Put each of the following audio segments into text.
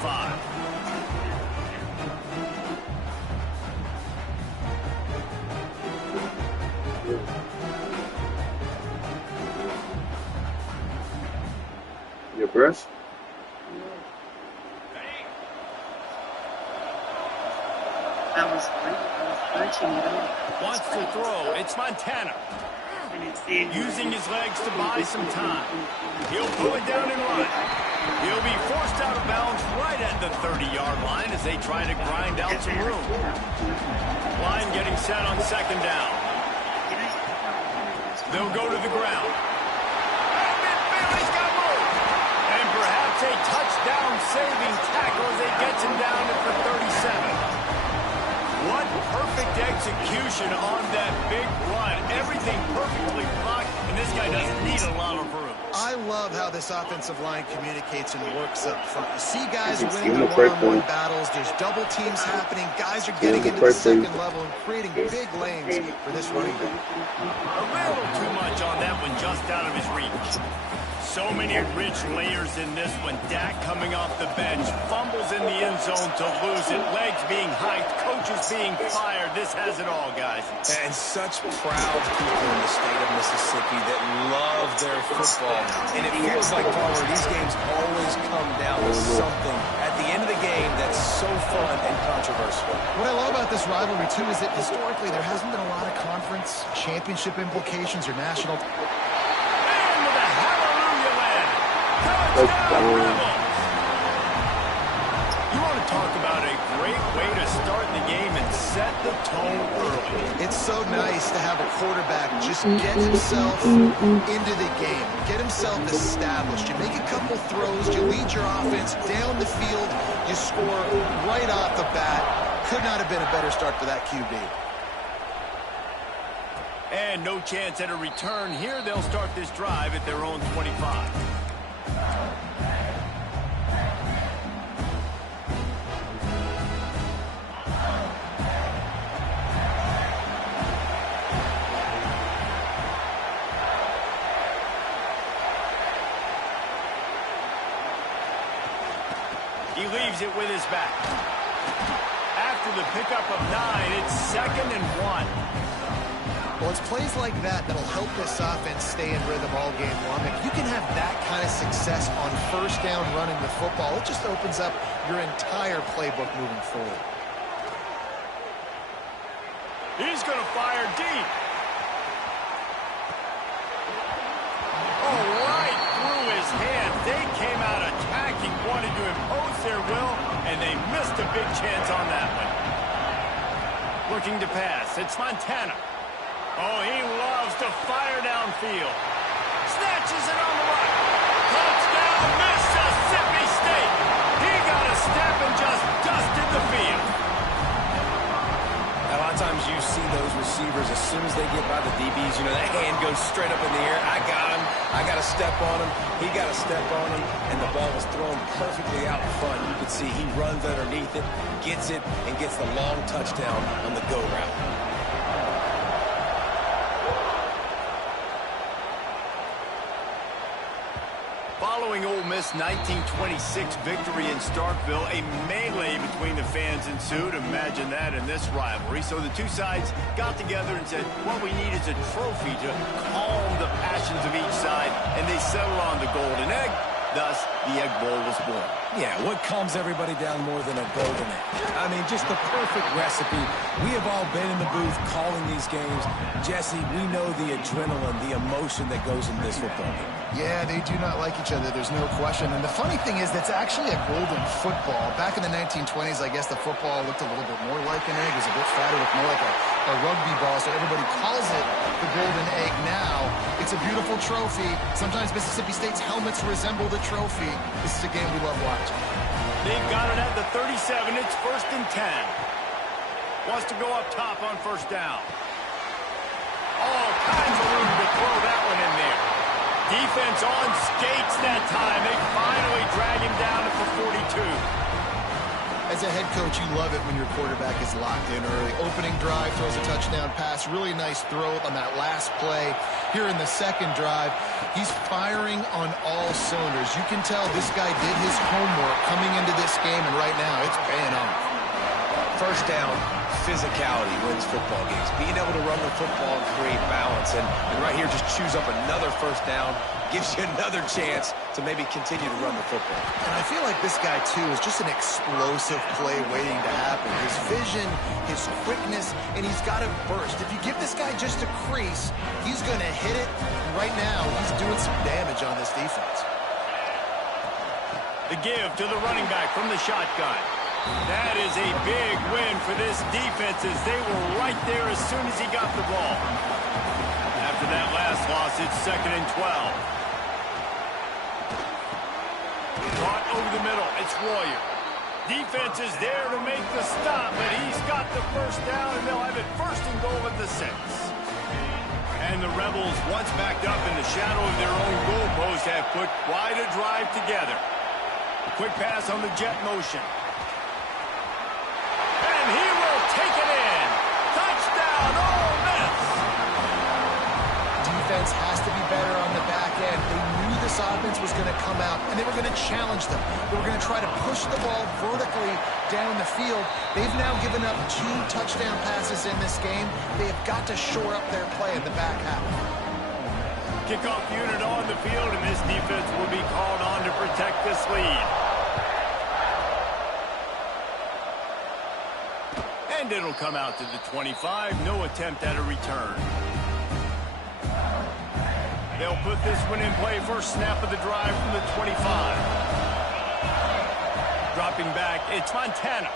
25. Your brush? Wants to throw. It's Montana. Using his legs to buy some time. He'll pull it down and run. He'll be forced out of bounds right at the 30-yard line as they try to grind out some room. Line getting set on second down. They'll go to the ground. And midfield, he's got moved. And perhaps a touchdown-saving tackle as they gets him down at the 37. What perfect execution on that big run. Everything perfectly blocked, and this guy doesn't need a lot of room. I love how this offensive line communicates and works up front. You see guys winning the one-on-one battles. There's double teams happening. Guys are getting into the second level and creating big lanes for this running back. A little too much on that one, just out of his reach. So many rich layers in this one. Dak coming off the bench, fumbles in the end zone to lose it, legs being hiked, coaches being fired. This has it all, guys. And such proud people in the state of Mississippi that love their football. And it feels like, Palmer, these games always come down to something at the end of the game that's so fun and controversial. What I love about this rivalry, too, is that historically there hasn't been a lot of conference championship implications or national. You want to talk about a great way to start the game and set the tone early. It's so nice to have a quarterback just get himself into the game, get himself established. You make a couple throws, you lead your offense down the field, you score right off the bat. Could not have been a better start for that QB. And no chance at a return here. They'll start this drive at their own 25. He leaves it with his back. After the pickup of 9, it's 2nd and 1. Well, it's plays like that that'll help this offense stay in rhythm all game long. If you can have that kind of success on first down running the football, it just opens up your entire playbook moving forward. He's going to fire deep. Oh, right through his hands. They came out attacking, wanted to impose their will, and they missed a big chance on that one. Looking to pass. It's Montana. Oh, he loves to fire downfield. Snatches it on the right. Touchdown, Mississippi State. He got a step and just dusted the field. A lot of times you see those receivers, as soon as they get by the DBs, you know, that hand goes straight up in the air. I got him. I got to step on him. He got to step on him. And the ball was thrown perfectly out in front. You can see he runs underneath it, gets it, and gets the long touchdown on the go route. Following Ole Miss' 1926 victory in Starkville, a melee between the fans ensued. Imagine that in this rivalry. So the two sides got together and said, what we need is a trophy to calm the passions of each side, and they settled on the Golden Egg. Thus, the Egg Bowl was born. Yeah, what calms everybody down more than a golden egg? I mean, just the perfect recipe. We have all been in the booth calling these games. Jesse, we know the adrenaline, the emotion that goes into this football game. Yeah, they do not like each other, there's no question. And the funny thing is, that's actually a golden football. Back in the 1920s, I guess the football looked a little bit more like an egg. It was a bit fatter, looked more like a rugby ball, so everybody calls it the golden egg now. It's a beautiful trophy. Sometimes Mississippi State's helmets resemble the trophy. This is a game we love watching. They've got it at the 37. It's 1st and 10. Wants to go up top on first down. All kinds of room to throw that one in there. Defense on skates that time. They finally drag him down at the 42. As a head coach, you love it when your quarterback is locked in early. Opening drive, throws a touchdown pass. Really nice throw on that last play. Here in the second drive, he's firing on all cylinders. You can tell this guy did his homework coming into this game, and right now it's paying off. First down, physicality wins football games. Being able to run the football and create balance. And right here, just choose up another first down. Gives you another chance to maybe continue to run the football. And I feel like this guy, too, is just an explosive play waiting to happen. His vision, his quickness, and he's got to burst. If you give this guy just a crease, he's going to hit it. And right now, he's doing some damage on this defense. The give to the running back from the shotgun. That is a big win for this defense as they were right there as soon as he got the ball. After that last loss, it's 2nd and 12. Caught over the middle. It's Royer. Defense is there to make the stop, but he's got the first down, and they'll have it 1st and goal at the 6. And the Rebels, once backed up in the shadow of their own goalpost, have put quite a drive together. A quick pass on the jet motion. And he will take it in. Touchdown, Ole Miss. Defense has to be better on the back end. They knew this offense was going to come out, and they were going to challenge them. They were going to try to push the ball vertically down the field. They've now given up 2 touchdown passes in this game. They have got to shore up their play in the back half. Kickoff unit on the field, and this defense will be called on to protect this lead. And it'll come out to the 25. No attempt at a return. They'll put this one in play. First snap of the drive from the 25. Dropping back, it's Montana.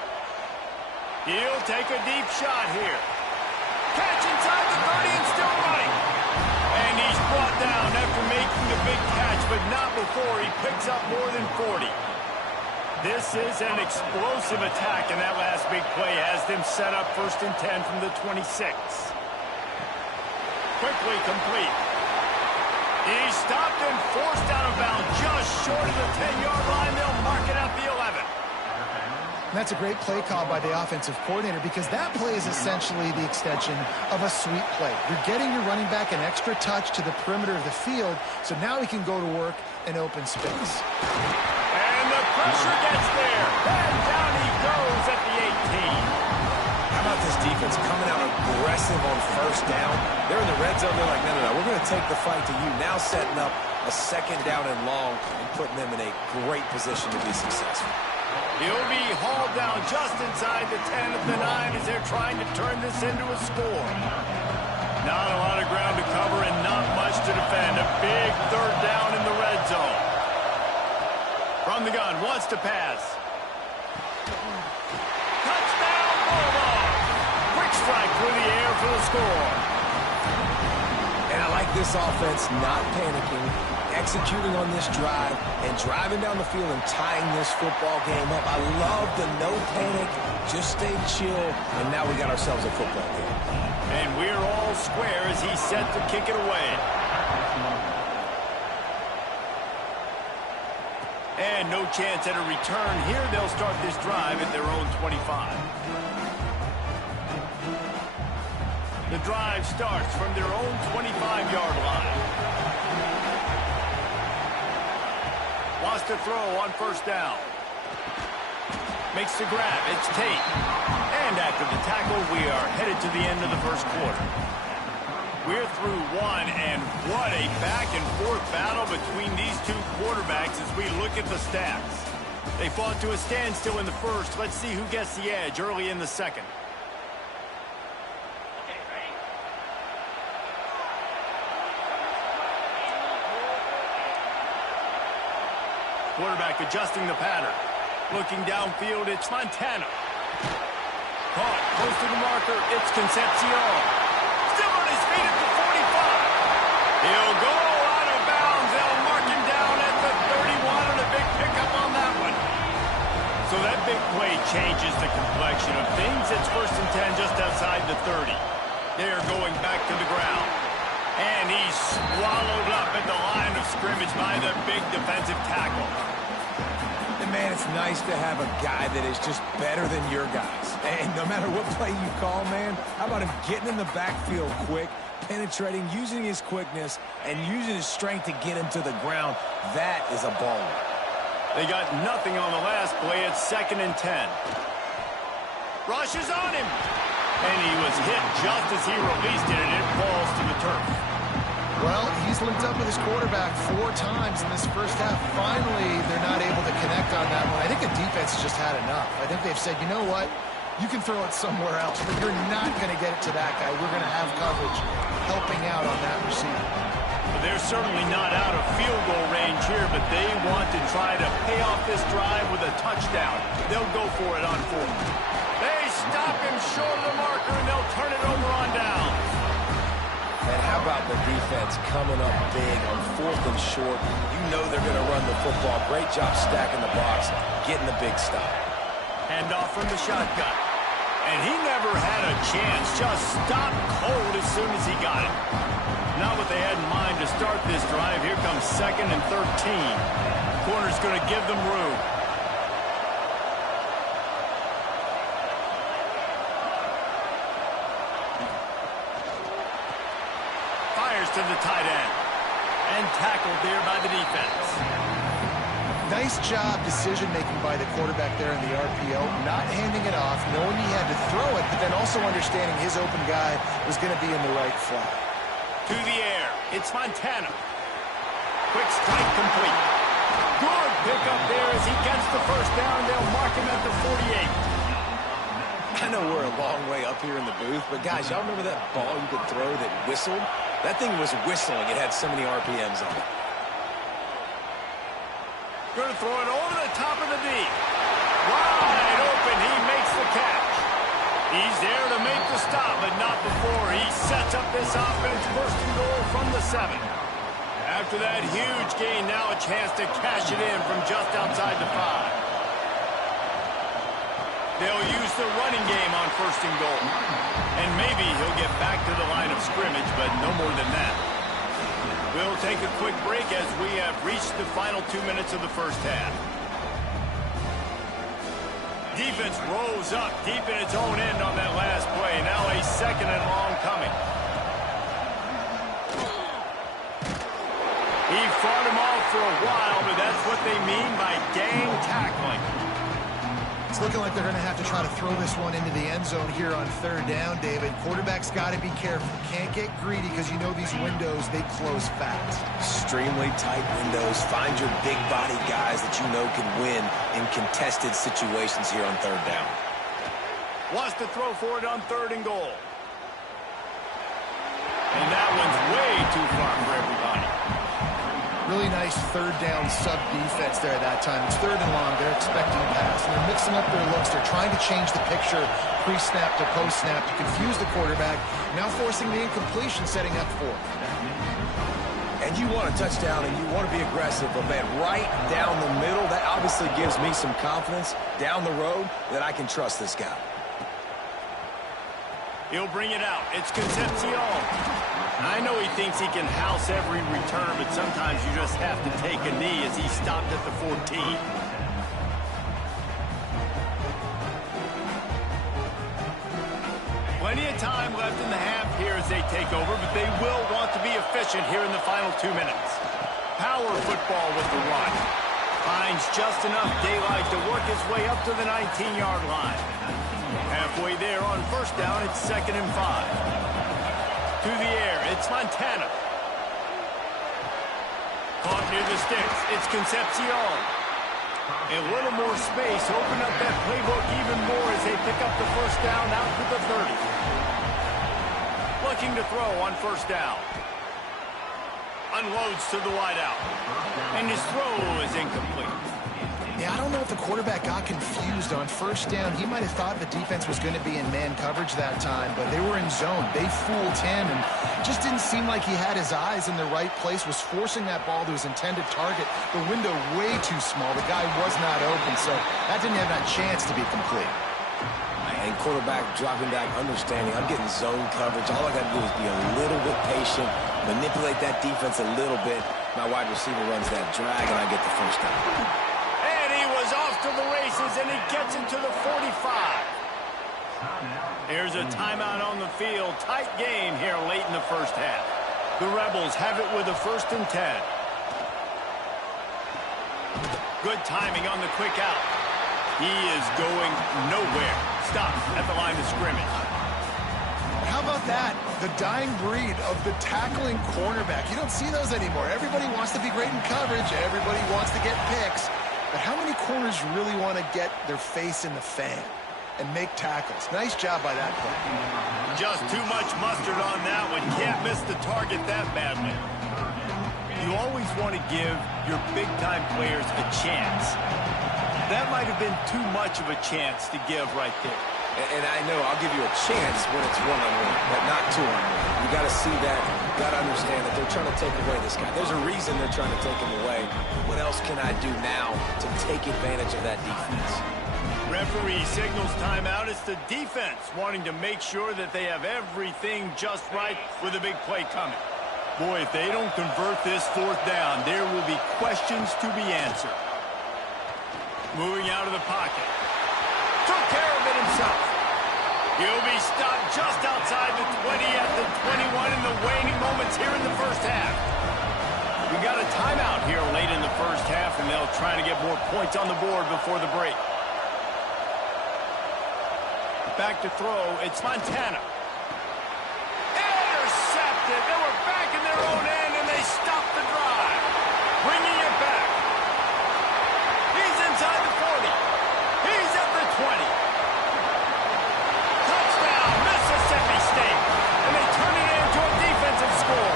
He'll take a deep shot here. Catch inside the 30 and still running. And he's brought down after making the big catch, but not before he picks up more than 40. This is an explosive attack, and that last big play has them set up 1st and 10 from the 26. Quickly complete. He's stopped and forced out of bounds just short of the 10-yard line. They'll mark it at the 11. And that's a great play call by the offensive coordinator because that play is essentially the extension of a sweep play. You're getting your running back an extra touch to the perimeter of the field, so now he can go to work in open space. And the pressure gets there. And down he goes at the 18. How about this defense coming out aggressive on 1st down? They're in the red zone. They're like, no, we're going to take the fight to you. Now setting up a 2nd down and long and putting them in a great position to be successful. He'll be hauled down just inside the 10 of the 9 as they're trying to turn this into a score. Not a lot of ground to cover and not much to defend. A big 3rd down in the red zone. From the gun, wants to pass. Touchdown, Bulldogs! Quick strike through the air for the score. And I like this offense not panicking, executing on this drive, and driving down the field and tying this football game up. I love the no panic, just stay chill, and now we got ourselves a football game. And we're all square as he's set to kick it away. And no chance at a return here. They'll start this drive at their own 25. The drive starts from their own 25-yard line. Wants to throw on 1st down. Makes the grab. It's Tate. And after the tackle, we are headed to the end of the 1st quarter. We're through 1, and what a back-and-forth battle between these 2 quarterbacks as we look at the stats. They fought to a standstill in the 1st. Let's see who gets the edge early in the 2nd. Quarterback adjusting the pattern. Looking downfield, it's Montana. Caught, close to the marker, it's Concepcion. Still on his feet at the 45. He'll go out of bounds. They'll mark him down at the 31 and a big pickup on that one. So that big play changes the complexion of things. It's 1st and 10 just outside the 30. They're going back to the ground. And he's swallowed up at the line of scrimmage by the big defensive tackle. And Man, it's nice to have a guy that is just better than your guys. And no matter what play you call, man, how about him getting in the backfield quick, penetrating, using his quickness, and using his strength to get him to the ground. That is a baller. They got nothing on the last play. It's 2nd and 10. Rushes on him. And he was hit just as he released it, and it falls to the turf. Well, he's linked up with his quarterback 4 times in this first half. Finally, they're not able to connect on that one. I think the defense has just had enough. I think they've said, you know what? You can throw it somewhere else, but you're not going to get it to that guy. We're going to have coverage helping out on that receiver. They're certainly not out of field goal range here, but they want to try to pay off this drive with a touchdown. They'll go for it on 4th. They stop him short of the marker, and they'll turn it over on down. And how about the defense coming up big on 4th and short? You know they're going to run the football. Great job stacking the box, getting the big stop. Handoff from the shotgun. And he never had a chance. Just stopped cold as soon as he got it. Not what they had in mind to start this drive. Here comes 2nd and 13. Corner's going to give them room. Fires to the tight end. And tackled there by the defense. Nice job decision-making by the quarterback there in the RPO, not handing it off, knowing he had to throw it, but then also understanding his open guy was going to be in the right flat. To the air, it's Montana. Quick strike complete. Good pickup there as he gets the first down. They'll mark him at the 48. I know we're a long way up here in the booth, but guys, y'all remember that ball you could throw that whistled? That thing was whistling. It had so many RPMs on it. Going to throw it over the top of the D. Wide open. He makes the catch. He's there to make the stop, but not before. He sets up this offense 1st and goal from the 7. After that huge gain, now a chance to cash it in from just outside the 5. They'll use the running game on 1st and goal. And maybe he'll get back to the line of scrimmage, but no more than that. We'll take a quick break as we have reached the final 2 minutes of the first half. Defense rose up deep in its own end on that last play. Now a 2nd and long coming. He fought him off for a while, but that's what they mean by gang tackling. It's looking like they're going to have to try to throw this one into the end zone here on 3rd down, David. Quarterback's got to be careful. Can't get greedy because you know these windows, they close fast. Extremely tight windows. Find your big body guys that you know can win in contested situations here on 3rd down. Wants to throw for it on 3rd and goal. And that one's way too far for everybody. Really nice 3rd down sub-defense there at that time. It's 3rd and long. They're expecting pass. And they're mixing up their looks. They're trying to change the picture pre-snap to post-snap to confuse the quarterback. Now forcing the incompletion, setting up 4th. And you want a touchdown and you want to be aggressive, but man, right down the middle, that obviously gives me some confidence down the road that I can trust this guy. He'll bring it out. It's Concepcion. I know he thinks he can house every return, but sometimes you just have to take a knee as he stopped at the 14. Plenty of time left in the half here as they take over, but they will want to be efficient here in the final 2 minutes. Power football with the run. Finds just enough daylight to work his way up to the 19-yard line. Halfway there on 1st down, it's 2nd and 5. To the air, it's Montana. Caught near the sticks, it's Concepcion. A little more space, open up that playbook even more as they pick up the 1st down out to the 30. Looking to throw on 1st down. Unloads to the wideout. And his throw is incomplete. Yeah, I don't know if the quarterback got confused on 1st down. He might have thought the defense was going to be in man coverage that time, but they were in zone. They fooled him and just didn't seem like he had his eyes in the right place, was forcing that ball to his intended target. The window way too small. The guy was not open, so that didn't have that chance to be complete. And quarterback dropping back, understanding, I'm getting zone coverage. All I got to do is be a little bit patient, manipulate that defense a little bit. My wide receiver runs that drag, and I get the 1st down. And he was off goes, and he gets it to the 45. Here's a timeout on the field. Tight game here late in the first half. The Rebels have it with a 1st and 10. Good timing on the quick out. He is going nowhere. Stop at the line of scrimmage. How about that? The dying breed of the tackling cornerback. You don't see those anymore. Everybody wants to be great in coverage. Everybody wants to get picks. But how many corners really want to get their face in the fan and make tackles? Nice job by that play. Just too much mustard on that one. Can't miss the target that badly. You always want to give your big-time players a chance. That might have been too much of a chance to give right there. And I know I'll give you a chance when it's one-on-one, but not two-on-one. You got to see that. You got to understand that they're trying to take away this guy. There's a reason they're trying to take him away. What else can I do now to take advantage of that defense? Referee signals timeout. It's the defense wanting to make sure that they have everything just right with a big play coming. Boy, if they don't convert this 4th down, there will be questions to be answered. Moving out of the pocket. Took care of it himself. He'll be stopped just outside the 20 at the 21 in the waning moments here in the first half. We got a timeout here late in the first half, and they'll try to get more points on the board before the break. Back to throw, it's Montana. Intercepted. They were back in their own end, and they stopped the drive. Bringing it back. He's inside the 40. He's at the 20. Touchdown, Mississippi State. And they turn it into a defensive score.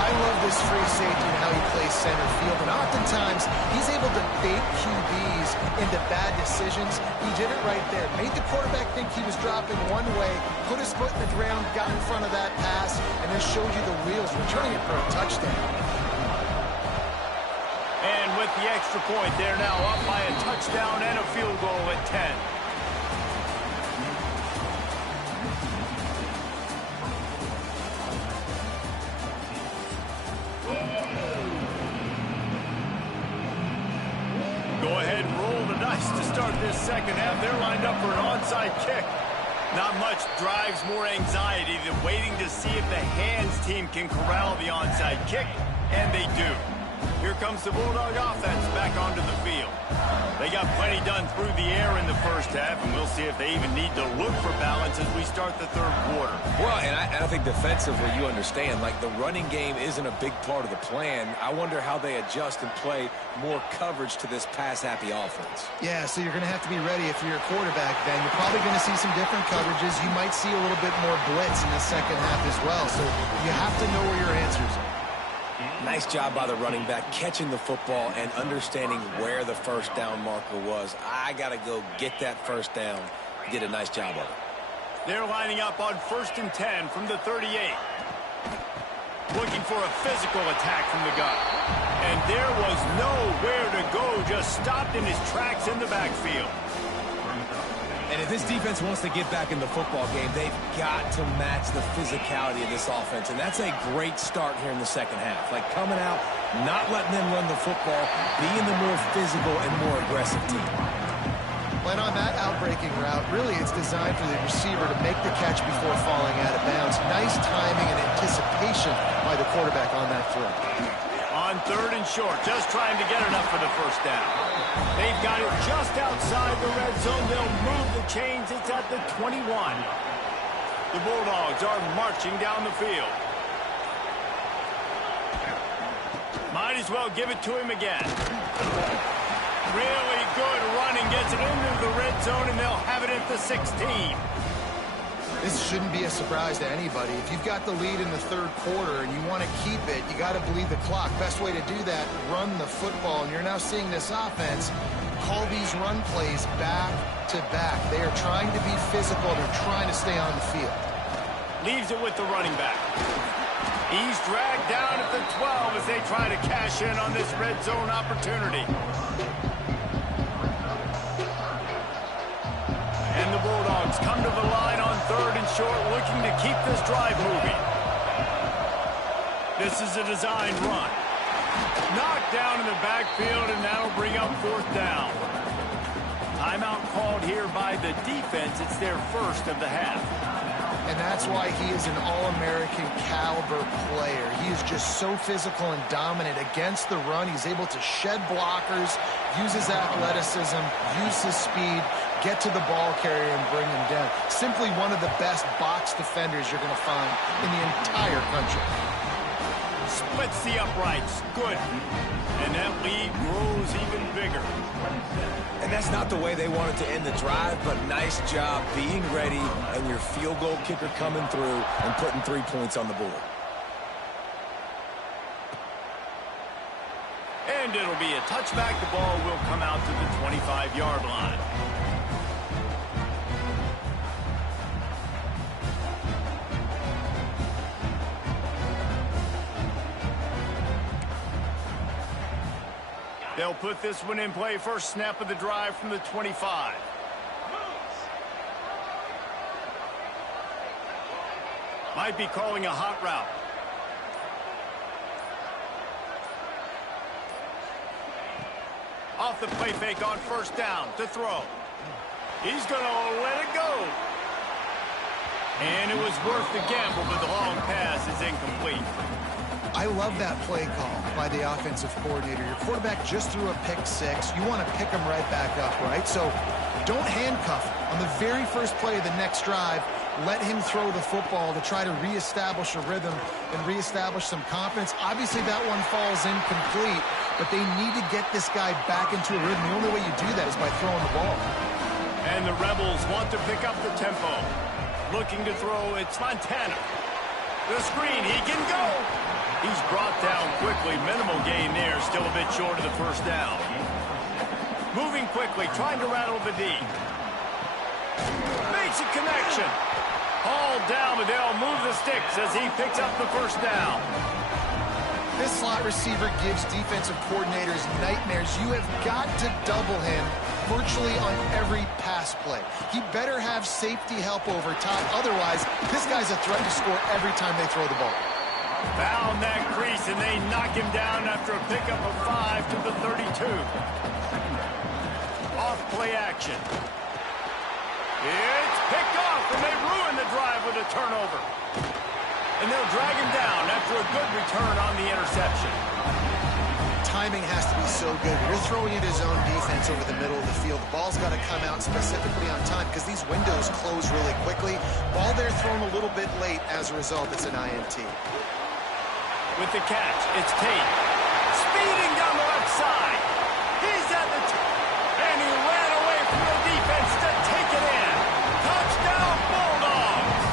I love this free safety and how he plays center field. And oftentimes, he's able to bait QBs into bad decisions. He did it right there. Made the quarterback think he was dropping one way, put his foot in the ground, got in front of that pass, and then showed you the wheels, returning it for a touchdown. And with the extra point, they're now up by a touchdown and a field goal at 10. Go ahead and roll the dice to start this second half. They're lined up for an onside kick. Not much drives more anxiety than waiting to see if the hands team can corral the onside kick, and they do. Here comes the Bulldog offense back onto the field. They got plenty done through the air in the first half, and we'll see if they even need to look for balance as we start the 3rd quarter. Well, and I think defensively you understand, like the running game isn't a big part of the plan. I wonder how they adjust and play more coverage to this pass-happy offense. Yeah, so you're going to have to be ready if you're a quarterback, then. You're probably going to see some different coverages. You might see a little bit more blitz in the second half as well. So you have to know where your answers are. Nice job by the running back catching the football and understanding where the 1st down marker was. I got to go get that 1st down. Did a nice job of it. They're lining up on 1st and 10 from the 38. Looking for a physical attack from the gun. And there was nowhere to go, just stopped in his tracks in the backfield. And if this defense wants to get back in the football game, they've got to match the physicality of this offense. And that's a great start here in the second half. Like coming out, not letting them run the football, being the more physical and more aggressive team. When on that outbreaking route, really it's designed for the receiver to make the catch before falling out of bounds. Nice timing and anticipation by the quarterback on that throw. On 3rd and short, just trying to get enough for the 1st down. They've got it just outside the red zone. They'll move the chains. It's at the 21. The Bulldogs are marching down the field. Might as well give it to him again. Really good running. Gets it into the red zone, and they'll have it at the 16. This shouldn't be a surprise to anybody. If you've got the lead in the 3rd quarter and you want to keep it, you got to bleed the clock. Best way to do that, run the football. And you're now seeing this offense call these run plays back to back. They are trying to be physical. They're trying to stay on the field. Leaves it with the running back. He's dragged down at the 12 as they try to cash in on this red zone opportunity. And the Bulldogs come to the line on 3rd and short, looking to keep this drive moving. This is a designed run. Knocked down in the backfield, and that'll bring up 4th down. timeout called here by the defense. It's their first of the half. And that's why he is an All-American caliber player. He is just so physical and dominant against the run. He's able to shed blockers, use his athleticism, use his speed, get to the ball carrier and bring him down. Simply one of the best box defenders you're going to find in the entire country. Splits the uprights. Good. And that lead grows even bigger. And that's not the way they wanted to end the drive, but nice job being ready and your field goal kicker coming through and putting 3 points on the board. And it'll be a touchback. The ball will come out to the 25-yard line. They'll put this one in play. First snap of the drive from the 25. Might be calling a hot route. Off the play fake on first down to throw. He's going to let it go. And it was worth the gamble, but the long pass is incomplete. I love that play call by the offensive coordinator. Your quarterback just threw a pick six. You want to pick him right back up, right? So don't handcuff him. On the very first play of the next drive, let him throw the football to try to reestablish a rhythm and reestablish some confidence. Obviously, that one falls incomplete, but they need to get this guy back into a rhythm. The only way you do that is by throwing the ball. And the Rebels want to pick up the tempo. Looking to throw, it's Montana. The screen, he can go. He's brought down quickly. Minimal gain there, still a bit short of the first down. Moving quickly, trying to rattle the D. Makes a connection. Hauled down, but they'll move the sticks as he picks up the first down. This slot receiver gives defensive coordinators nightmares. You have got to double him virtually on every pass play. He better have safety help over top. Otherwise, this guy's a threat to score every time they throw the ball. Found that crease, and they knock him down after a pickup of 5 to the 32. Off play action. It's picked off, and they ruin the drive with a turnover. And they'll drag him down after a good return on the interception. Timing has to be so good. You're throwing it his own defense over the middle of the field. The ball's got to come out specifically on time because these windows close really quickly. Ball there thrown a little bit late. As a result, it's an INT. With the catch, it's Tate. Speeding down the left side. He's at the and he ran away from the defense to take it in. Touchdown, Bulldogs.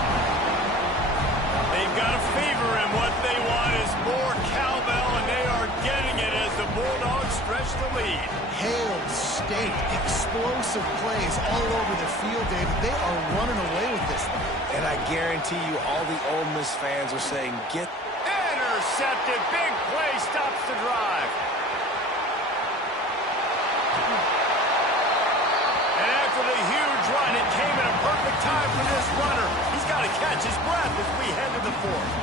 They've got a favor, and what they want is more cowbell, and they are getting it as the Bulldogs stretch the lead. Hail State, explosive plays all over the field, David. They are running away with this thing. And I guarantee you all the Ole Miss fans are saying, get intercepted. Big play stops the drive. And after the huge run, it came at a perfect time for this runner. He's got to catch his breath as we head to the fourth.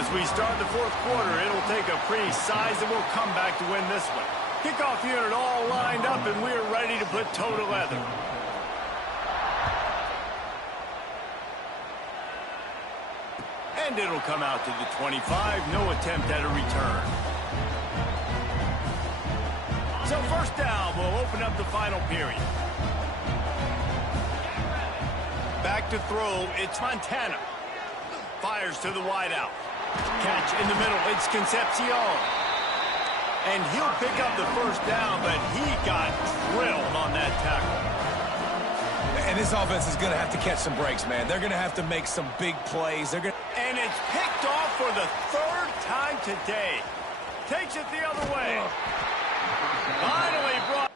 As we start the fourth quarter, it'll take a pretty sizable comeback to win this one. Kickoff unit all lined up, and we're ready to put toe to leather. And it'll come out to the 25. No attempt at a return. So first down will open up the final period. Back to throw. It's Montana. Fires to the wideout. Catch in the middle. It's Concepcion. And he'll pick up the first down, but he got drilled on that tackle. And this offense is going to have to catch some breaks, man. They're going to have to make some big plays. And it's picked off for the third time today. Takes it the other way. Finally brought...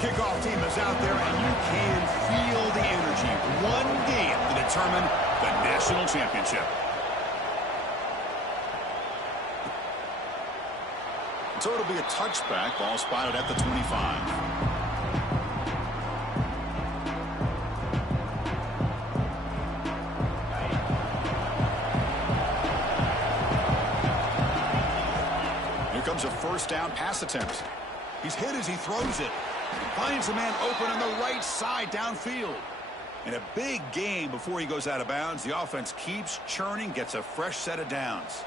kickoff team is out there, and you can feel the energy. One game to determine the national championship. So it'll be a touchback. Ball spotted at the 25. Comes a first down pass attempt. He's hit as he throws it. Finds a man open on the right side downfield. In a big game before he goes out of bounds, the offense keeps churning, gets a fresh set of downs.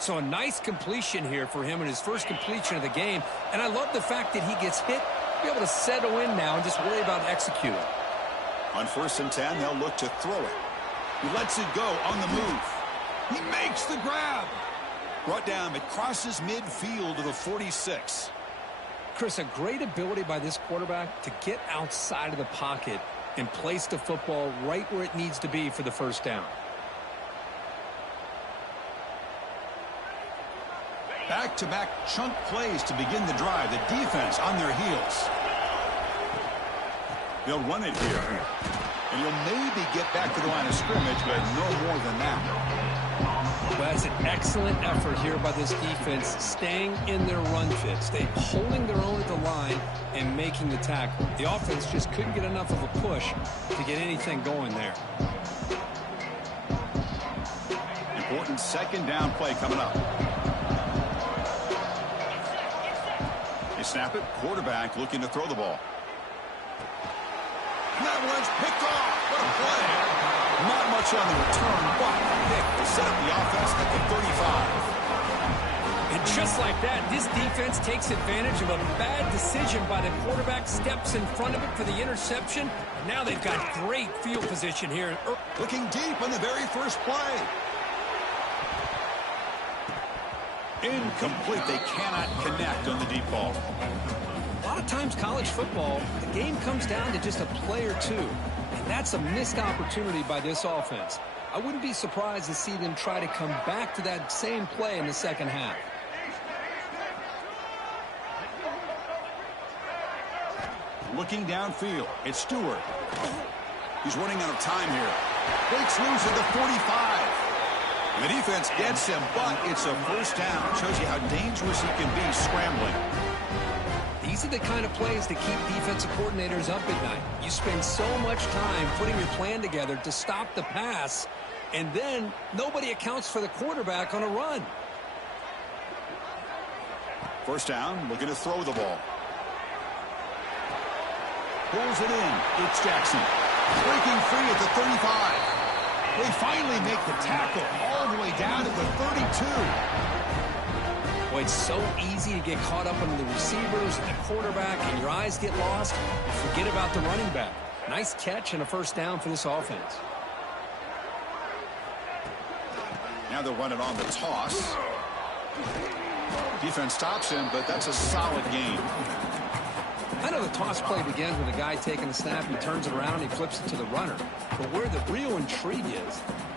So a nice completion here for him in his first completion of the game. And I love the fact that he gets hit, be able to settle in now and just worry about executing. On 1st and 10, they'll look to throw it. He lets it go on the move. He makes the grab. Brought down, it crosses midfield to the 46. Chris, a great ability by this quarterback to get outside of the pocket and place the football right where it needs to be for the first down. Back-to-back chunk plays to begin the drive. The defense on their heels. They'll run it here. And you'll maybe get back to the line of scrimmage, but no more than that. Well, that's an excellent effort here by this defense, staying in their run fit, holding their own at the line and making the tackle. The offense just couldn't get enough of a push to get anything going there. Important second down play coming up. They snap it. Quarterback looking to throw the ball. That one's picked off. What a play. Not much on the return, but a pick to set up the offense at the 35. And just like that, this defense takes advantage of a bad decision by the quarterback, steps in front of it for the interception. Now they've got great field position here. Looking deep on the very first play. Incomplete. They cannot connect on the deep ball. A lot of times college football, the game comes down to just a play or two. And that's a missed opportunity by this offense. I wouldn't be surprised to see them try to come back to that same play in the second half. Looking downfield, it's Stewart. He's running out of time here. Breaks loose at the 45. The defense gets him, but it's a first down. Shows you how dangerous he can be scrambling. These are the kind of plays that keep defensive coordinators up at night. You spend so much time putting your plan together to stop the pass, and then nobody accounts for the quarterback on a run. First down, looking to throw the ball. Pulls it in. It's Jackson. Breaking free at the 35. They finally make the tackle all the way down to the 32. Boy, it's so easy to get caught up on the receivers and the quarterback, and your eyes get lost. You forget about the running back. Nice catch and a first down for this offense. Now they'll run it on the toss. Defense stops him, but that's a solid gain. I know the toss play begins with a guy taking the snap, he turns it around, he flips it to the runner. But where the real intrigue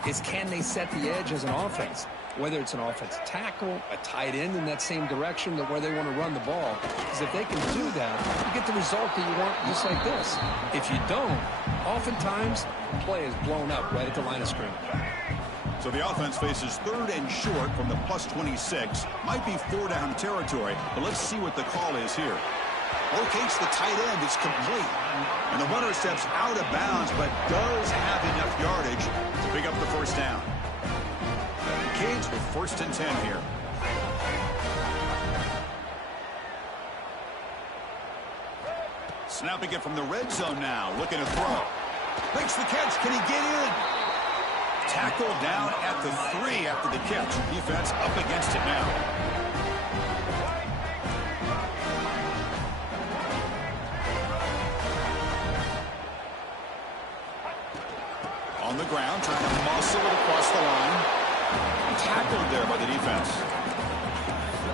is can they set the edge as an offense? Whether it's an offensive tackle, a tight end in that same direction where they want to run the ball. Because if they can do that, you get the result that you want just like this. If you don't, oftentimes the play is blown up right at the line of scrimmage. So the offense faces 3rd and short from the plus 26. Might be 4-down territory, but let's see what the call is here. Locates the tight end. It's complete. And the runner steps out of bounds, but does have enough yardage to pick up the first down. Canes with 1st and 10 here. Snapping it from the red zone now. Looking to throw. Makes the catch. Can he get in? Tackled down at the 3 after the catch. Defense up against it now. On the ground, trying to muscle it across the line. Tackled there by the defense.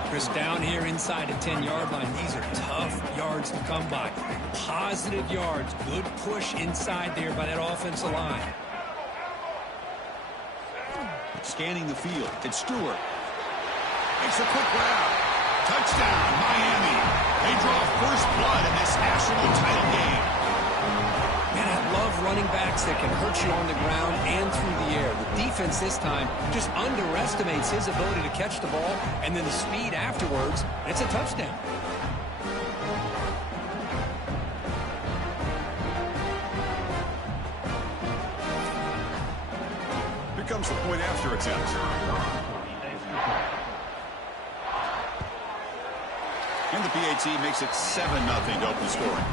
Chris, down here inside the 10-yard line, these are tough yards to come by. Positive yards. Good push inside there by that offensive line. Scanning the field. It's Stewart. Makes a quick grab. Touchdown, Miami. They draw first blood in this national title game. Man, I love running backs that can hurt you on the ground and through the air. The defense this time just underestimates his ability to catch the ball, and then the speed afterwards, and it's a touchdown. Here comes the point after attempt. And the PAT makes it 7-0 to open scoring.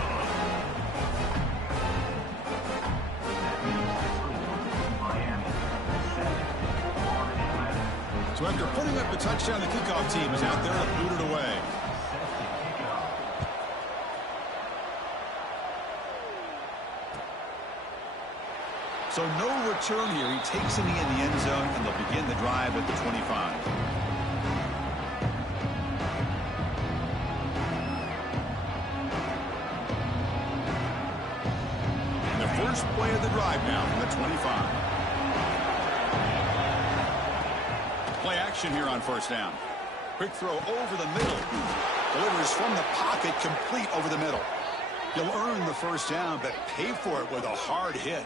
So after putting up the touchdown, the kickoff team is out there to boot it away. So no return here. He takes it in the end zone, and they'll begin the drive at the 25. And the first play of the drive now from the 25. Play action here on first down. Quick throw over the middle. Delivers from the pocket, complete over the middle. You'll earn the first down, but pay for it with a hard hit.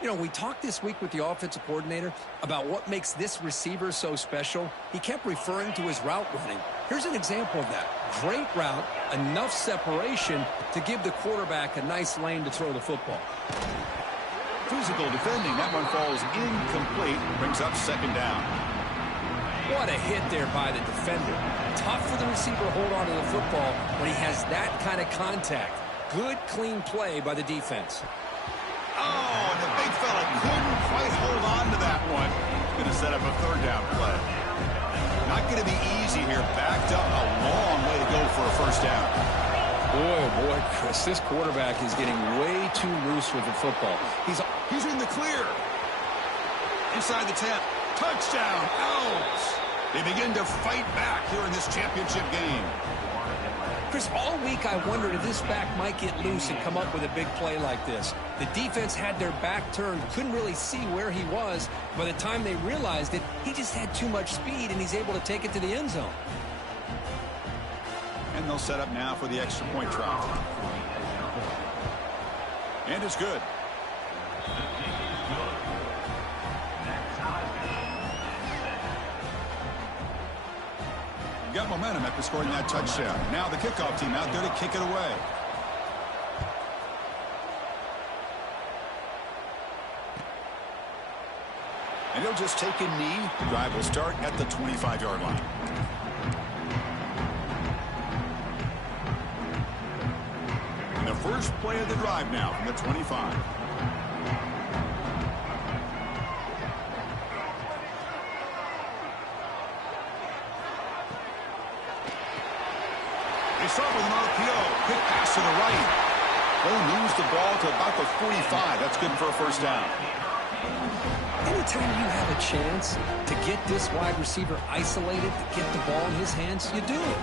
You know, we talked this week with the offensive coordinator about what makes this receiver so special. He kept referring to his route running. Here's an example of that. Great route, enough separation to give the quarterback a nice lane to throw the football. Physical defending. That one falls incomplete. Brings up second down. What a hit there by the defender. Tough for the receiver to hold on to the football when he has that kind of contact. Good, clean play by the defense. Oh, and the big fella couldn't quite hold on to that one. Going to set up a third down play. Not going to be easy here. Backed up a long way to go for a first down. Boy, oh boy, Chris, this quarterback is getting way too loose with the football. He's in the clear. Inside the 10. Touchdown. Out. They begin to fight back here in this championship game. Chris, all week I wondered if this back might get loose and come up with a big play like this. The defense had their back turned, couldn't really see where he was. By the time they realized it, he just had too much speed, and he's able to take it to the end zone. And they'll set up now for the extra point try. And it's good. Got momentum after scoring that touchdown. Now the kickoff team out there to kick it away. And he'll just take a knee. The drive will start at the 25-yard line. And the first play of the drive now from the 25. Start with an RPO. Quick pass to the right. They'll use the ball to about the 45. That's good for a first down. Anytime you have a chance to get this wide receiver isolated, to get the ball in his hands, you do it.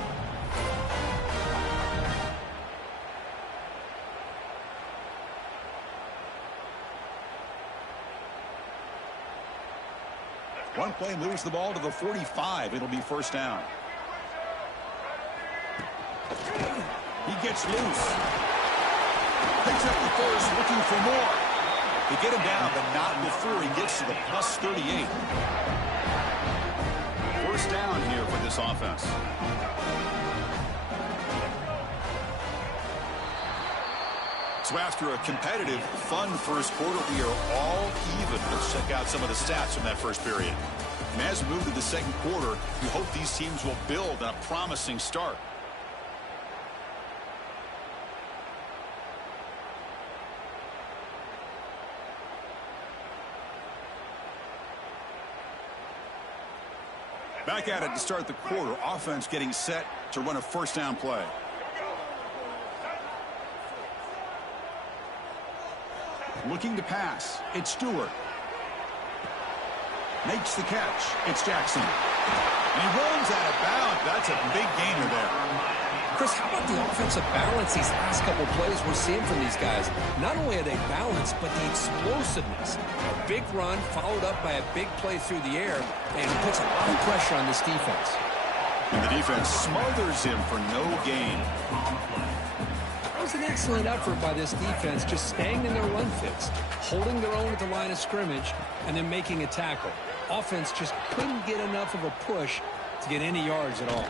One play moves the ball to the 45. It'll be first down. He gets loose. Picks up the first, looking for more. They get him down, but not before he gets to the plus 38. First down here for this offense. So after a competitive, fun first quarter, we are all even. Let's check out some of the stats from that first period. And as we move to the second quarter, we hope these teams will build on a promising start. Back at it to start the quarter. Offense getting set to run a first down play. Looking to pass. It's Stewart. Makes the catch. It's Jackson. And he runs out of bounds. That's a big gainer there. Chris, how about the offensive balance these last couple plays we're seeing from these guys? Not only are they balanced, but the explosiveness. A big run followed up by a big play through the air, and puts a lot of pressure on this defense. And the defense smothers him for no gain. That was an excellent effort by this defense, just staying in their run fits, holding their own at the line of scrimmage, and then making a tackle. Offense just couldn't get enough of a push to get any yards at all.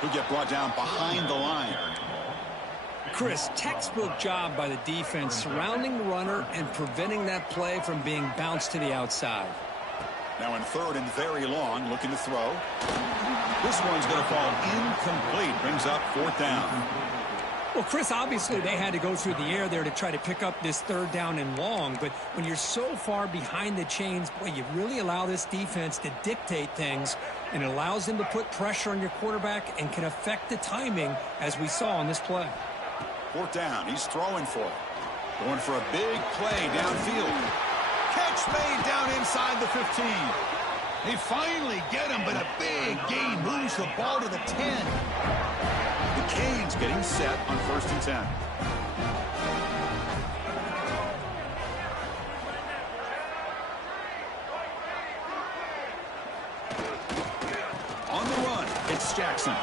He'll get brought down behind the line. Chris, textbook job by the defense surrounding the runner and preventing that play from being bounced to the outside. Now in third and very long, looking to throw. This one's going to fall incomplete. Brings up fourth down. Well, Chris, obviously they had to go through the air there to try to pick up this third down and long, but when you're so far behind the chains, boy, you really allow this defense to dictate things, and it allows them to put pressure on your quarterback and can affect the timing, as we saw on this play. Fourth down. He's throwing for it. Going for a big play downfield. Catch made down inside the 15. They finally get him, but a big gain moves the ball to the 10. The Canes getting set on 1st and 10. On the run, it's Jackson.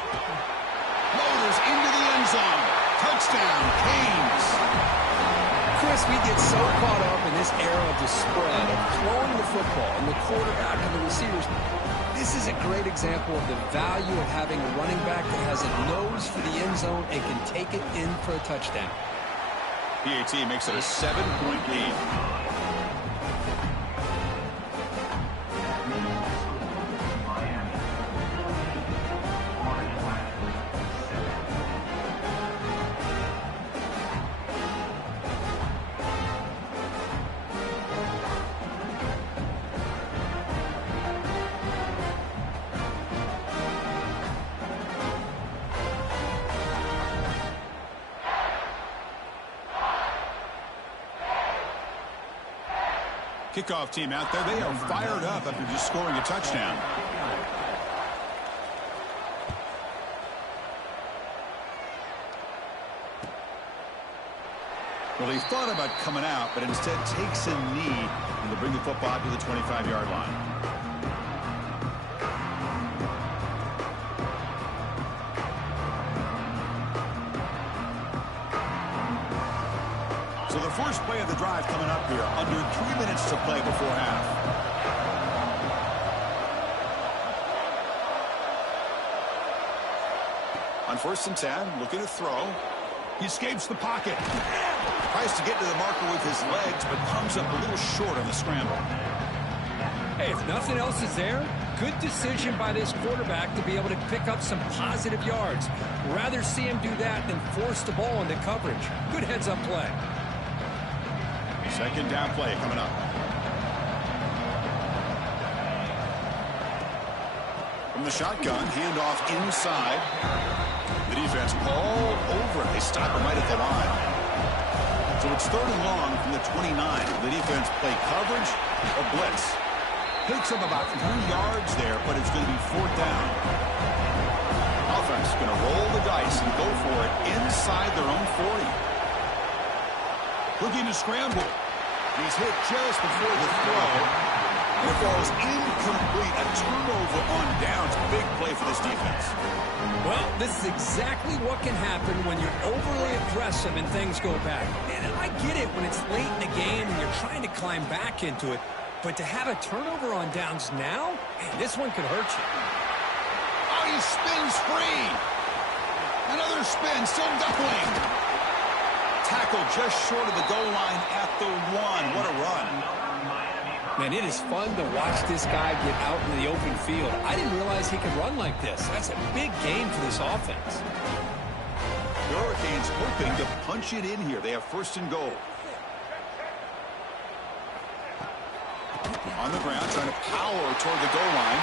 Motors into the end zone. Touchdown, Canes. Chris, we get so caught up in this era of the spread, of throwing the football, and the quarterback and the receivers. This is a great example of the value of having a running back that has a nose for the end zone and can take it in for a touchdown. PAT makes it a 7-point lead. Kickoff team out there. They are fired up after just scoring a touchdown. Well, he thought about coming out, but instead takes a knee and to bring the football to the 25-yard line. So the first play of the drive coming up here, under 3 minutes to play before half. On 1st and 10, looking to throw. He escapes the pocket. Tries to get to the marker with his legs, but comes up a little short on the scramble. Hey, if nothing else is there, good decision by this quarterback to be able to pick up some positive yards. Rather see him do that than force the ball into coverage. Good heads-up play. Second down play coming up. From the shotgun, handoff inside. The defense all over it. They stop him right at the line. So it's 3rd and long from the 29. The defense play coverage or blitz. Picks up about 3 yards there, but it's going to be 4th down. Offense going to roll the dice and go for it inside their own 40. Looking to scramble. He's hit just before the throw. And it falls incomplete. A turnover on downs. Big play for this defense. Well, this is exactly what can happen when you're overly aggressive and things go bad. And I get it when it's late in the game and you're trying to climb back into it. But to have a turnover on downs now, man, this one could hurt you. Oh, he spins free. Another spin, still going. Tackle just short of the goal line at the 1. What a run. Man, it is fun to watch this guy get out in the open field. I didn't realize he could run like this. That's a big game for this offense. The Hurricanes hoping to punch it in here. They have 1st and goal. On the ground, trying to power toward the goal line.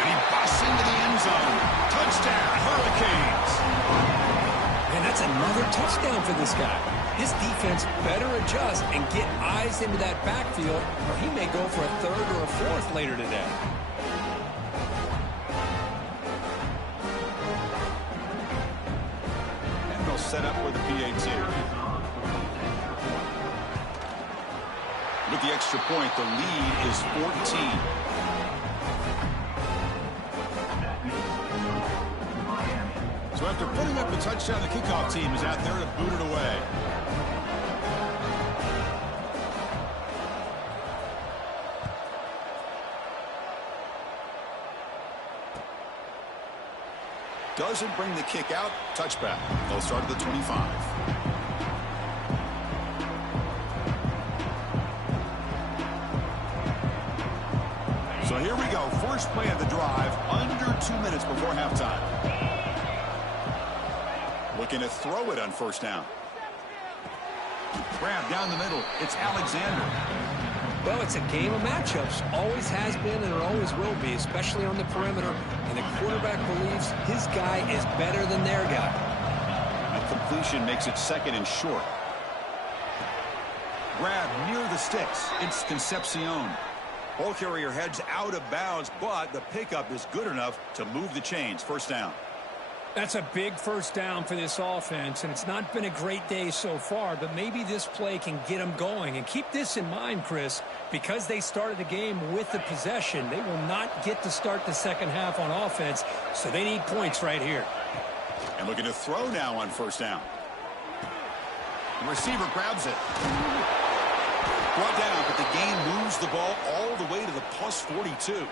And he busts into the end zone. Touchdown, Hurricanes. Man, that's another touchdown for this guy. His defense better adjust and get eyes into that backfield, or he may go for a 3rd or a 4th later today. And they'll set up with the PAT. With the extra point, the lead is 14. So after putting up a touchdown, the kickoff team is out there to boot it away. Doesn't bring the kick out. Touchback. They'll start at the 25. So here we go. First play of the drive. Under 2 minutes before halftime. Looking to throw it on first down. Grab down the middle. It's Alexander. Well, it's a game of matchups. Always has been and it always will be, especially on the perimeter. And the quarterback believes his guy is better than their guy. A completion makes it second and short. Grab near the sticks. It's Concepcion. Ball carrier heads out of bounds, but the pickup is good enough to move the chains. First down. That's a big first down for this offense, and it's not been a great day so far, but maybe this play can get them going. And keep this in mind, Chris, because they started the game with the possession, they will not get to start the second half on offense, so they need points right here. And looking to throw now on first down. The receiver grabs it. Brought down, but the game moves the ball all the way to the plus 42.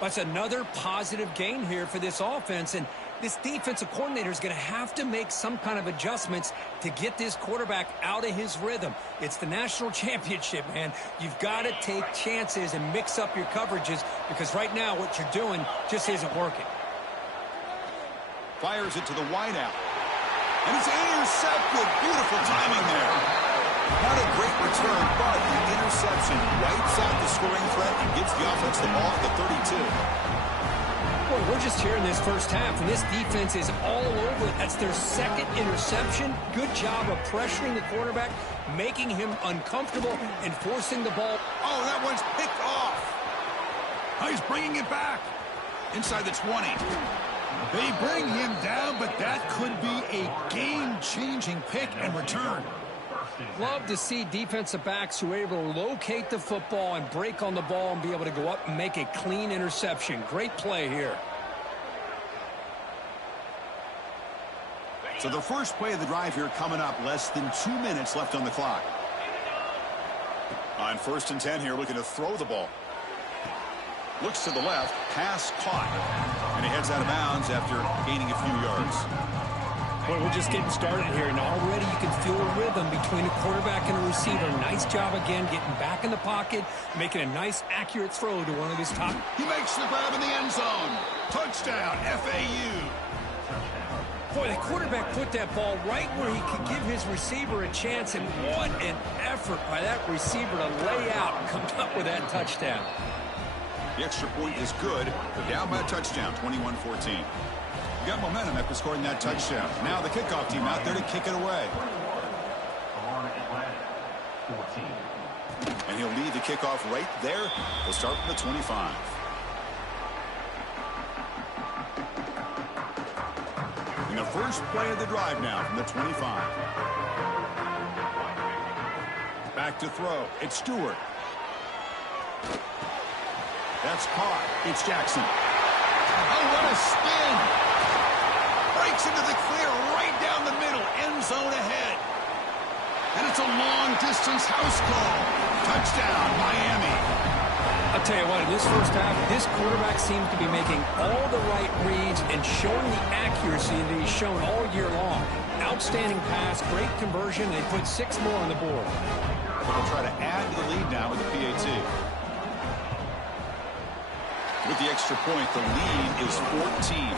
That's another positive gain here for this offense, and this defensive coordinator is going to have to make some kind of adjustments to get this quarterback out of his rhythm. It's the national championship, man. You've got to take chances and mix up your coverages because right now what you're doing just isn't working. Fires it to the wideout. And it's intercepted. Beautiful timing there. Not a great return, but the interception wipes out the scoring threat and gives the offense the ball at the 32. Boy, we're just here in this first half, and this defense is all over it. That's their second interception. Good job of pressuring the quarterback, making him uncomfortable, and forcing the ball. Oh, that one's picked off. Oh, he's bringing it back. Inside the 20. They bring him down, but that could be a game-changing pick and return. Love to see defensive backs who are able to locate the football and break on the ball and be able to go up and make a clean interception. Great play here. So the first play of the drive here coming up, less than 2 minutes left on the clock. On first and 10 here, looking to throw the ball. Looks to the left, pass caught. And he heads out of bounds after gaining a few yards. Well, we're just getting started here, and already you can feel a rhythm between a quarterback and a receiver. Nice job again getting back in the pocket, making a nice, accurate throw to one of his top. He makes the grab in the end zone. Touchdown, FAU. Boy, the quarterback put that ball right where he could give his receiver a chance, and what an effort by that receiver to lay out and come up with that touchdown. The extra point is good. They're down by a touchdown, 21-14. Got momentum after scoring that touchdown. Now the kickoff team out there to kick it away. And he'll lead the kickoff right there. They'll start from the 25. And the first play of the drive now from the 25. Back to throw. It's Stewart. That's caught. It's Jackson. Oh, what a spin! Breaks into the clear right down the middle. End zone ahead. And it's a long-distance house call. Touchdown, Miami. I'll tell you what, in this first half, this quarterback seems to be making all the right reads and showing the accuracy that he's shown all year long. Outstanding pass, great conversion, and they put 6 more on the board. They'll try to add to the lead now with the PAT. With the extra point, the lead is 14.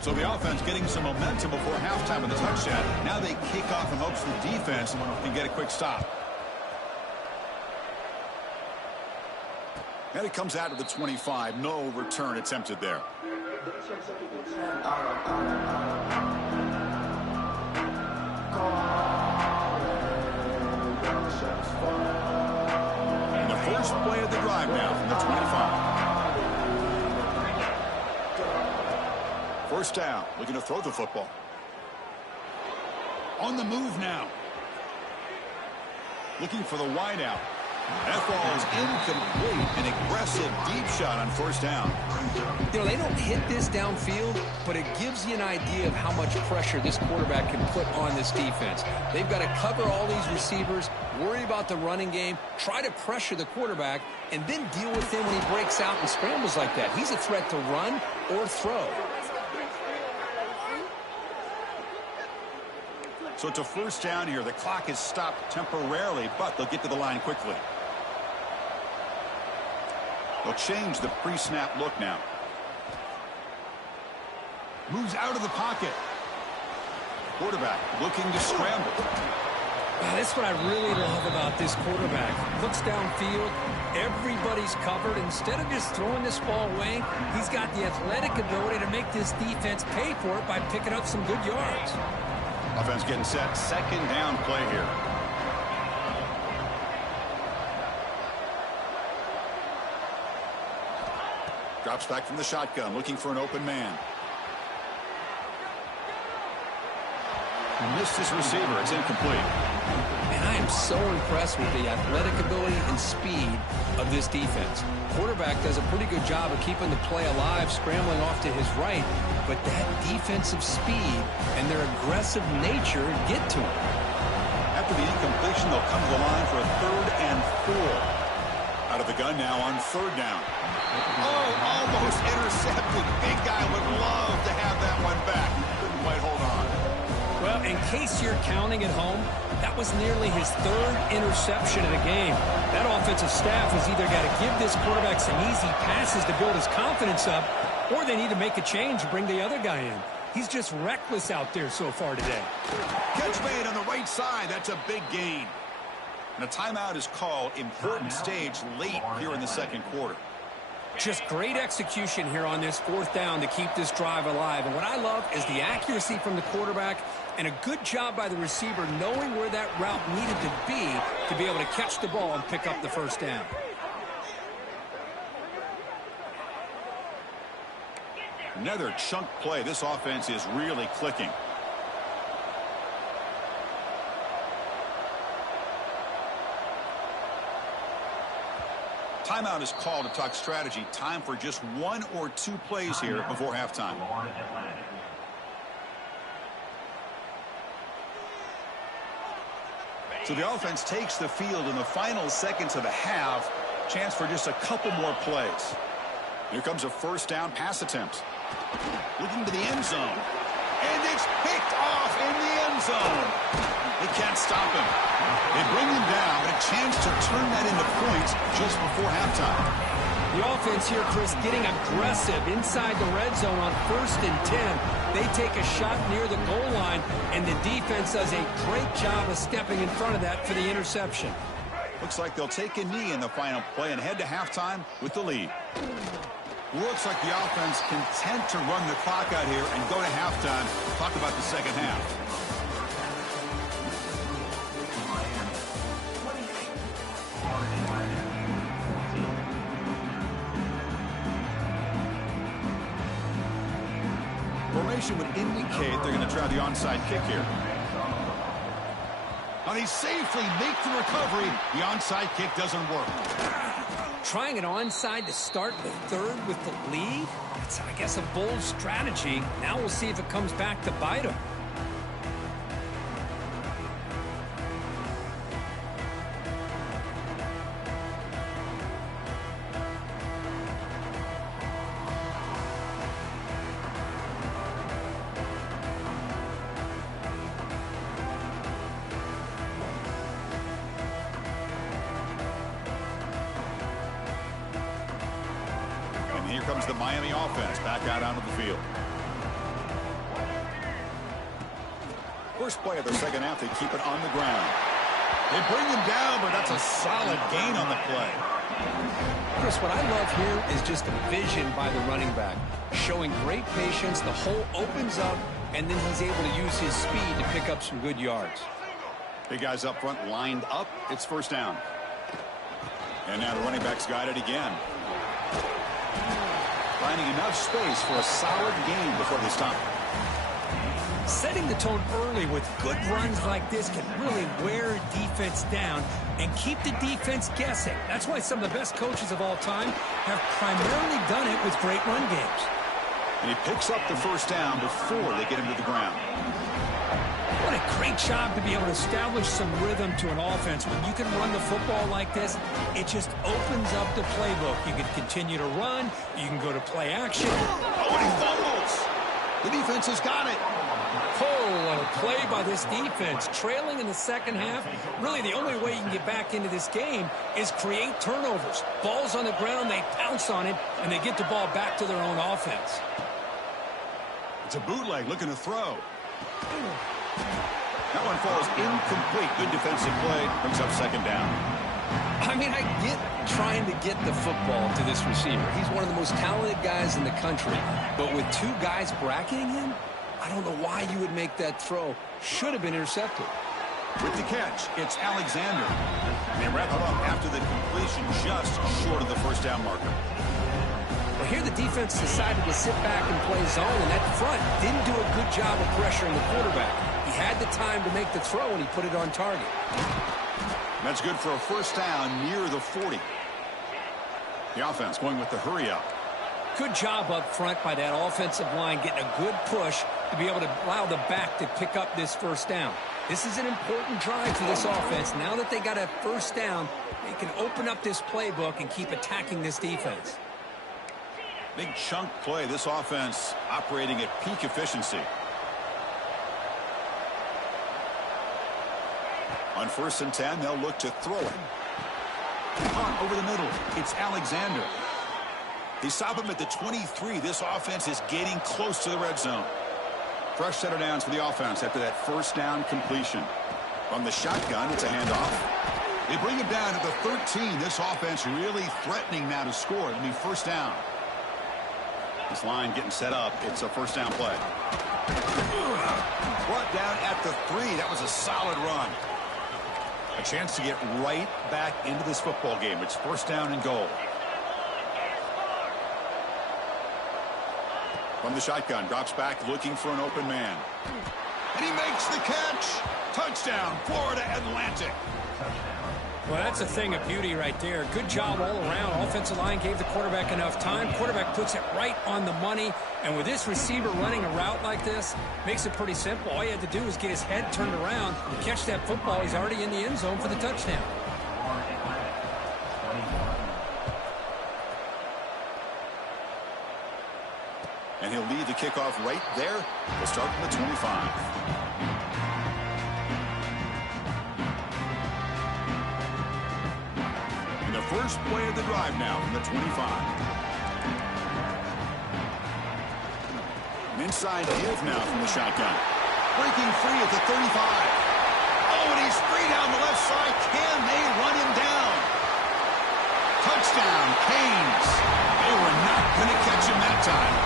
So the offense getting some momentum before halftime with the touchdown. Now they kick off in hopes the defense can get a quick stop. And it comes out to the 25. No return attempted there. And the first play of the drive now from the 25. First down, looking to throw the football. On the move now. Looking for the wideout. That ball's incomplete. An aggressive deep shot on first down. You know, they don't hit this downfield, but it gives you an idea of how much pressure this quarterback can put on this defense. They've got to cover all these receivers, worry about the running game, try to pressure the quarterback, and then deal with him when he breaks out and scrambles like that. He's a threat to run or throw. So it's a first down here. The clock is stopped temporarily, but they'll get to the line quickly. They'll change the pre-snap look now. Moves out of the pocket. Quarterback looking to scramble. That's what I really love about this quarterback. Looks downfield, everybody's covered. Instead of just throwing this ball away, he's got the athletic ability to make this defense pay for it by picking up some good yards. Offense getting set. Second down play here. Drops back from the shotgun, looking for an open man. Missed his receiver. It's incomplete. And I am so impressed with the athletic ability and speed of this defense. Quarterback does a pretty good job of keeping the play alive, scrambling off to his right, but that defensive speed and their aggressive nature get to him. After the incompletion, they'll come to the line for a 3rd and 4. Out of the gun now on 3rd down. Oh, almost intercepted. Big guy would love to have that one back. Couldn't quite hold on. Well, in case you're counting at home, that was nearly his 3rd interception of the game. That offensive staff has either got to give this quarterback some easy passes to build his confidence up, or they need to make a change and bring the other guy in. He's just reckless out there so far today. Catch made on the right side. That's a big gain. And a timeout is called. Important stage late here in the second quarter. Just great execution here on this 4th down to keep this drive alive. And what I love is the accuracy from the quarterback and a good job by the receiver knowing where that route needed to be able to catch the ball and pick up the first down. Another chunk play. This offense is really clicking. Timeout is called to talk strategy. Time for just 1 or 2 plays here before halftime. So the offense takes the field in the final seconds of the half. Chance for just a couple more plays. Here comes a first down pass attempt. Looking to the end zone. And it's picked off in the end zone. They can't stop him. They bring him down, but a chance to turn that into points just before halftime. The offense here, Chris, getting aggressive inside the red zone on 1st and 10. They take a shot near the goal line, and the defense does a great job of stepping in front of that for the interception. Looks like they'll take a knee in the final play and head to halftime with the lead. Looks like the offense content to run the clock out here and go to halftime. Talk about the second half. Formation would indicate they're going to try the onside kick here. Now they safely make the recovery. The onside kick doesn't work. Trying an onside to start the 3rd with the lead? It's, I guess, a bold strategy. Now we'll see if it comes back to bite them. Here comes the Miami offense back out onto the field. First play of the second half, they keep it on the ground. They bring him down, but that's a solid gain on the play. Chris, what I love here is just the vision by the running back. Showing great patience, the hole opens up, and then he's able to use his speed to pick up some good yards. Big guys up front lined up. It's first down. And now the running back's got it again. Finding enough space for a solid gain before they stop. Setting the tone early with good runs like this can really wear a defense down and keep the defense guessing. That's why some of the best coaches of all time have primarily done it with great run games. And he picks up the first down before they get him to the ground. What a great job to be able to establish some rhythm to an offense. When you can run the football like this, it just opens up the playbook. You can continue to run. You can go to play action. Oh, and he fumbles. The defense has got it. Oh, what a play by this defense. Trailing in the second half, really the only way you can get back into this game is create turnovers. Ball's on the ground, they pounce on it, and they get the ball back to their own offense. It's a bootleg looking to throw. That one falls incomplete. Good defensive play. Brings up second down. I mean, I get trying to get the football to this receiver. He's one of the most talented guys in the country. But with two guys bracketing him, I don't know why you would make that throw. Should have been intercepted. With the catch, it's Alexander. And they wrap it up after the completion just short of the first down marker. Well, here the defense decided to sit back and play zone, and that front didn't do a good job of pressuring the quarterback. He had the time to make the throw, and he put it on target. That's good for a first down near the 40. The offense going with the hurry-up. Good job up front by that offensive line, getting a good push to be able to allow the back to pick up this first down. This is an important drive for this offense. Now that they got a first down, they can open up this playbook and keep attacking this defense. Big chunk play. This offense operating at peak efficiency. On 1st and 10, they'll look to throw it. On over the middle, it's Alexander. They stop him at the 23. This offense is getting close to the red zone. Fresh set of downs for the offense after that first down completion. From the shotgun, it's a handoff. They bring him down to the 13. This offense really threatening now to score. It'll be first down. This line getting set up. It's a first down play. Brought down at the 3. That was a solid run. A chance to get right back into this football game. It's first down and goal. From the shotgun, drops back looking for an open man. And he makes the catch. Touchdown, Florida Atlantic. Well, that's a thing of beauty right there. Good job all around. Offensive line gave the quarterback enough time. Quarterback puts it right on the money. And with this receiver running a route like this, makes it pretty simple. All you had to do was get his head turned around, catch that football. He's already in the end zone for the touchdown. And he'll lead the kickoff right there. We'll start from the 25. And the first play of the drive now from the 25. An inside give now from the shotgun. Breaking free at the 35. Oh, and he's free down the left side. Can they run him down? Touchdown, Canes. They were not going to catch him that time.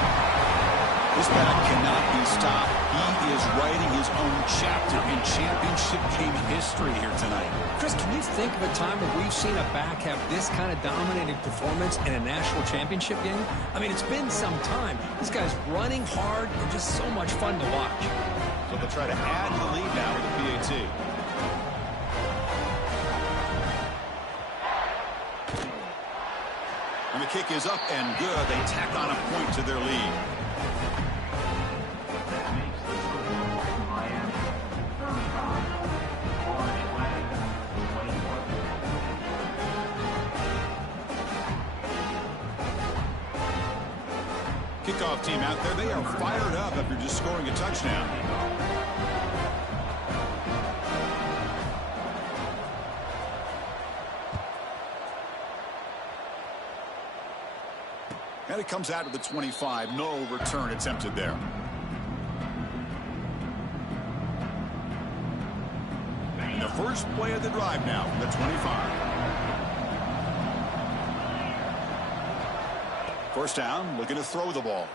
This back cannot be stopped. He is writing his own chapter in championship game history here tonight. Chris, can you think of a time when we've seen a back have this kind of dominating performance in a national championship game? I mean, it's been some time. This guy's running hard and just so much fun to watch. So they'll try to add to the lead now with the PAT. And the kick is up and good. They tack on a point to their lead. Kickoff team out there, they are fired up after just scoring a touchdown. And it comes out of the 25. No return attempted there. And the first play of the drive now from the 25. First down, looking to throw the ball.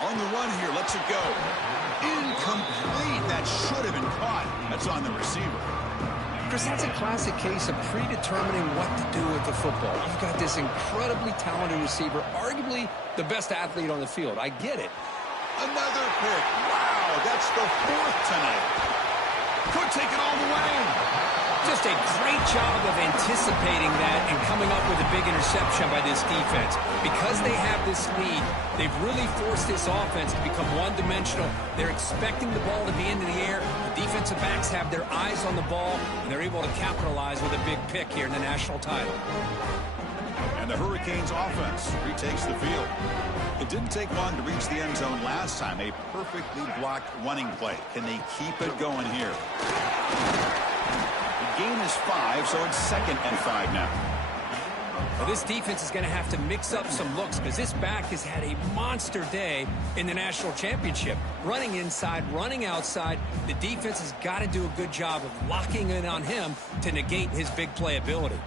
On the run here, lets it go. Incomplete. That should have been caught. That's on the receiver. Chris, that's a classic case of predetermining what to do with the football. You've got this incredibly talented receiver, arguably the best athlete on the field. I get it. Another pick. Wow. Oh, that's the 4th tonight. Could take it all the way. Just a great job of anticipating that and coming up with a big interception by this defense. Because they have this lead, they've really forced this offense to become one-dimensional. They're expecting the ball to be into the air. The defensive backs have their eyes on the ball, and they're able to capitalize with a big pick here in the national title. And the Hurricanes offense retakes the field. It didn't take long to reach the end zone last time. A perfectly blocked running play. Can they keep it going here? The gain is 5, so it's 2nd and 5 now. Well, this defense is going to have to mix up some looks because this back has had a monster day in the national championship. Running inside, running outside. The defense has got to do a good job of locking in on him to negate his big play ability.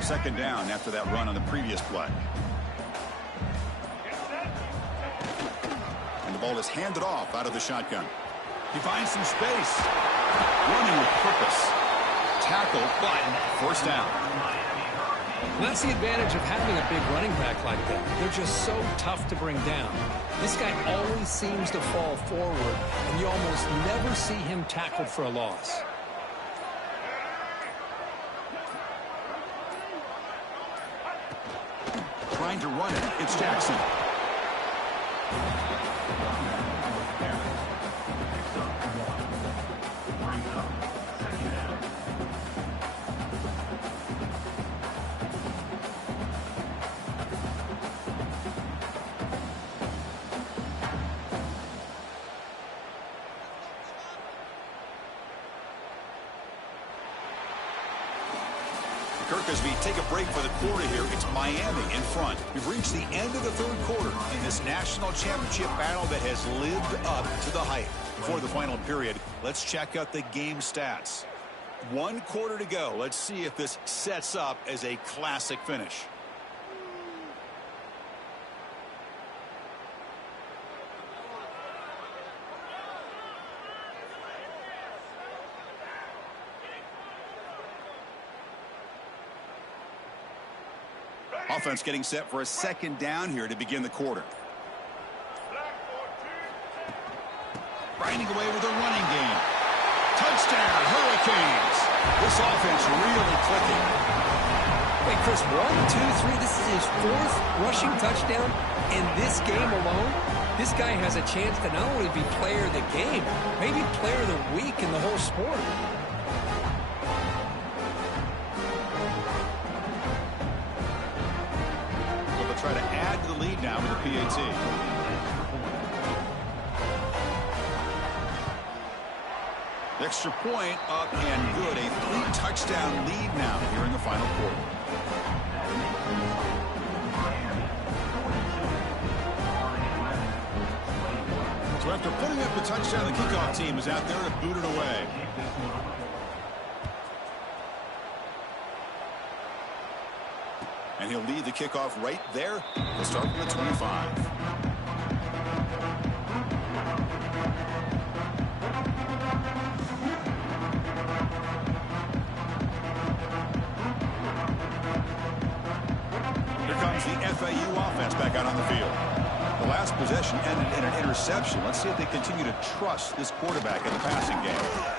Second down after that run on the previous play. And the ball is handed off out of the shotgun. He finds some space. Running with purpose. Tackle, but first down. That's the advantage of having a big running back like that. They're just so tough to bring down. This guy always seems to fall forward, and you almost never see him tackled for a loss. Trying to run it. It's Jackson. Kirk, as we take a break for the quarter here, it's Miami in front. We've reached the end of the 3rd quarter in this national championship battle that has lived up to the hype. Before the final period, let's check out the game stats. 1 quarter to go. Let's see if this sets up as a classic finish. Offense getting set for a 2nd down here to begin the quarter. Grinding away with a running game. Touchdown, Hurricanes. This offense really clicking. Wait, Chris, 1, 2, 3. This is his 4th rushing touchdown in this game alone. This guy has a chance to not only be player of the game, maybe player of the week in the whole sport. Try to add to the lead now with the PAT. Extra point up and good. A 3-touchdown lead now here in the final quarter. So after putting up the touchdown, the kickoff team is out there to boot it away. And he'll lead the kickoff right there. He'll start from the 25. Here comes the FAU offense back out on the field. The last possession ended in an interception. Let's see if they continue to trust this quarterback in the passing game.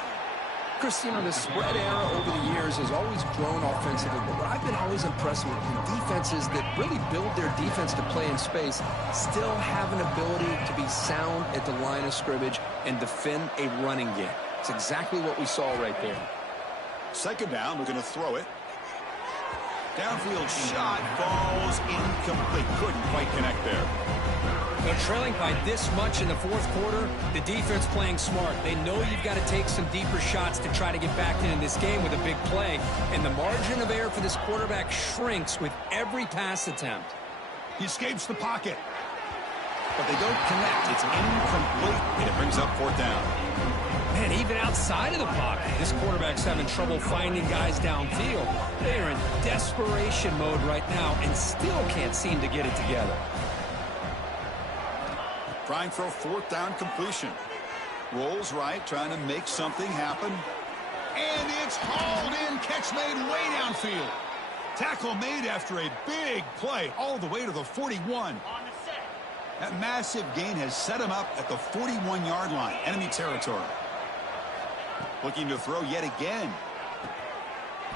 Chris, you know, the spread era over the years has always grown offensively, but what I've been always impressed with the defenses that really build their defense to play in space still have an ability to be sound at the line of scrimmage and defend a running game. It's exactly what we saw right there. 2nd down, we're going to throw it. Downfield shot falls incomplete. Couldn't quite connect there. They're trailing by this much in the 4th quarter. The defense playing smart. They know you've got to take some deeper shots to try to get back into this game with a big play. And the margin of error for this quarterback shrinks with every pass attempt. He escapes the pocket. But they don't connect. It's incomplete, and it brings up 4th down. Man, even outside of the pocket, this quarterback's having trouble finding guys downfield. They are in desperation mode right now and still can't seem to get it together. Trying for a 4th down completion. Rolls right, trying to make something happen. And it's hauled in, catch made way downfield. Tackle made after a big play all the way to the 41. That massive gain has set him up at the 41-yard line, enemy territory. Looking to throw yet again.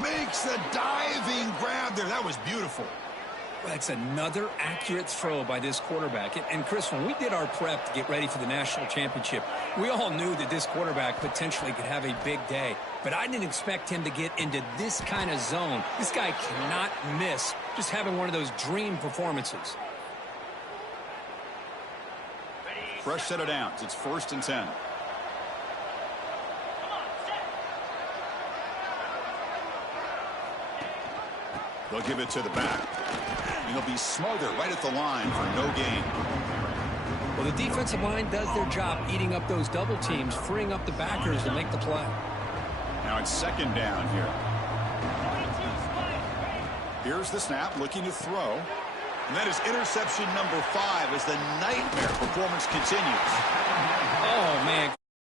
Makes the diving grab there. That was beautiful. That's another accurate throw by this quarterback. And Chris, when we did our prep to get ready for the national championship, we all knew that this quarterback potentially could have a big day. But I didn't expect him to get into this kind of zone. This guy cannot miss just having one of those dream performances. Fresh set of downs. It's 1st and 10. They'll give it to the back. And he'll be smothered right at the line for no gain. Well, the defensive line does their job eating up those double teams, freeing up the backers to make the play. Now it's 2nd down here. Here's the snap, looking to throw. And that is interception number 5 as the nightmare performance continues. Oh, man,